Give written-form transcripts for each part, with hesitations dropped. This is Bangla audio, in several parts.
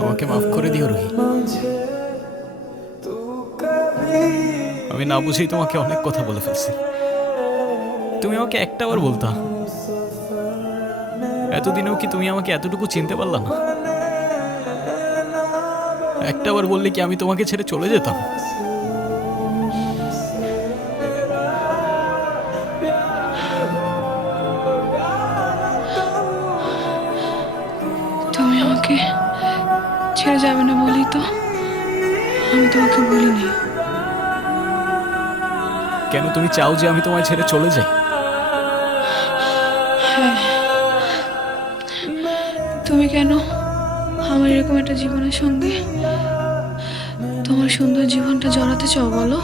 আমাকে মাফ করে দিও রুহি। আমি না বুঝেই তোমাকে অনেক কথা বলে ফেলছি। তুমি আমাকে একটাবার বলতা। এতদিনেও কি তুমি আমাকে এতটুকু চিনতে পারলা না? একটাবার বললে কি আমি তোমাকে ছেড়ে চলে যেতাম? তুমি আমাকে ছেড়ে যাবে না বলি তো আমি তোমাকে বলিনি। কেন তুমি চাও যে আমি তোমায় ছেড়ে চলে যাই? হ্যাঁ, তুমি কেন আমার এরকম একটা জীবনের সঙ্গে তোমার সুন্দর জীবনটা জড়াতে চাও বলো?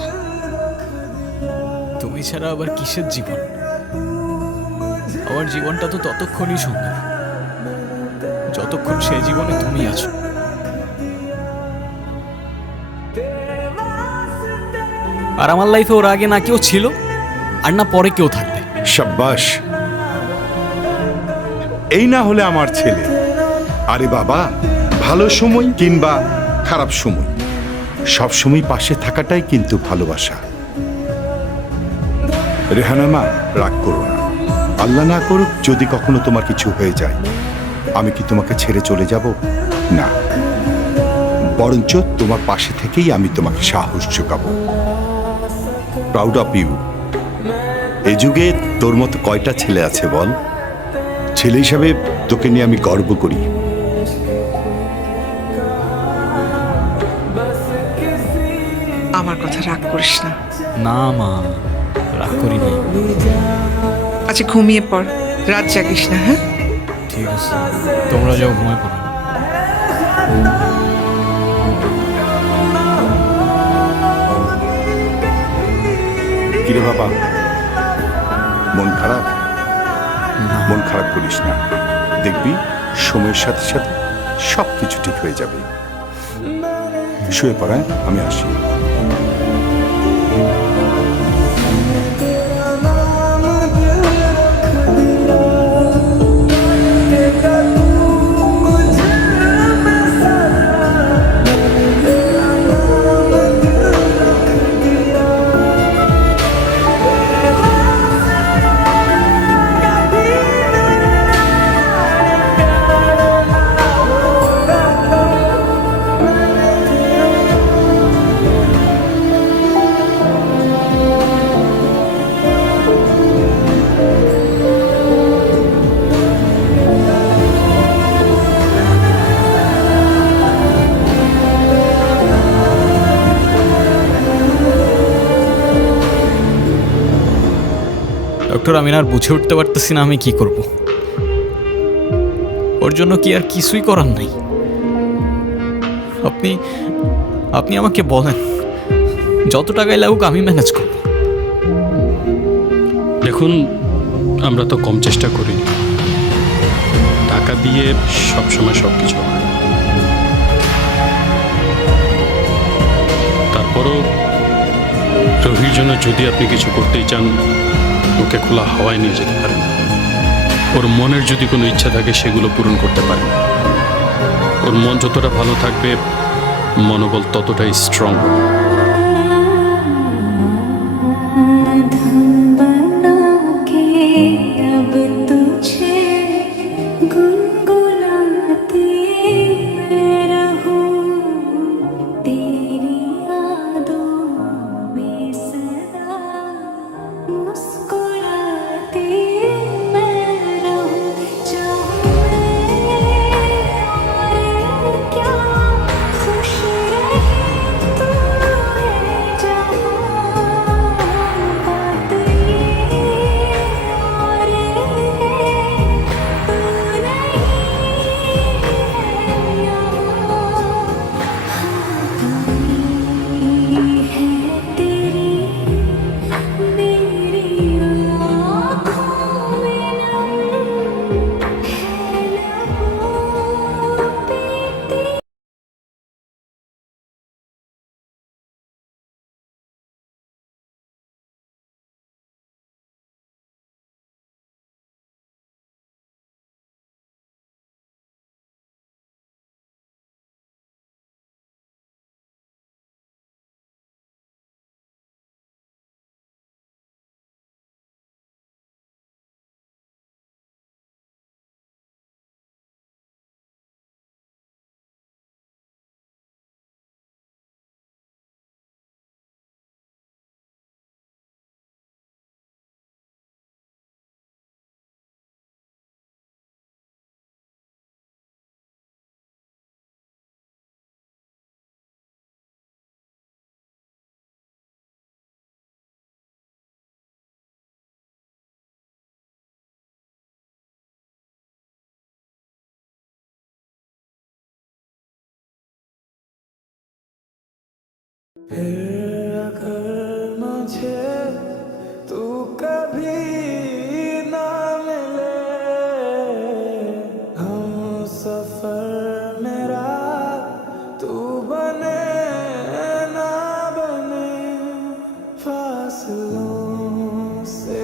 তুমি ছাড়া আবার কিসের জীবন? আমার জীবনটা তো ততক্ষণই সুন্দর যতক্ষণ সেই জীবনে তুমি আছো। আর আমার লাইফে ওর আগে না কেউ ছিল আর না পরে কেউ থাকবে। সাব্বাস, এই না হলে আমার ছেলে। আরে বাবা, ভালো সময় কিংবা খারাপ সময় সব সময় পাশে থাকাটাই কিন্তু ভালোবাসা। রেহানা মা, রাগ করো না। আল্লাহ না করুক যদি কখনো তোমার কিছু হয়ে যায়, আমি কি তোমাকে ছেড়ে চলে যাব? না, বরঞ্চ তোমার পাশে থেকেই আমি তোমাকে সাহস যোগাবো। Proud of you. এই যুগে তোর মতো কয়টা ছেলে আছে বল? ছেলে হিসাবে তোকে নিয়ে আমি গর্ব করি। আমার কথা রাগ করিস না। না মা, রাগ করিনি। আচ্ছা ঘুমিয়ে পড়, রাত জাগিস না। হ্যাঁ, ঠিক আছে, তোমরা যাও, ঘুমায় পড়ো। কিরে বাবা, মন খারাপ? না। মন খারাপ করিস না, দেখবি সময়ের সাথে সাথে সব কিছু ঠিক হয়ে যাবে। শুয়ে পড়ায়, আমি আসি। ডক্টর, আমি আর বুঝে উঠতে পারতেছি না আমি কি করব। ওর জন্য কি আর কিছুই করার নাই? আপনি আপনি আমাকে বলেন, যত টাকাই লাগুক আমি ম্যানেজ করব। দেখুন, আমরা তো কম চেষ্টা করি। টাকা দিয়ে সবসময় সব কিছু হয়। তারপরও রবির জন্য যদি আপনি কিছু করতেই চান, ওকে খোলা হাওয়ায় নিয়ে যেতে পারেন। ওর মনের যদি কোনো ইচ্ছা থাকে সেগুলো পূরণ করতে পারেন। ওর মন যতটা ভালো থাকবে, মনোবল ততটাই স্ট্রং হবে। फिर अगर मुझे तू कभी ना मिले, हम सफर मेरा तू बने ना बने, फासलों से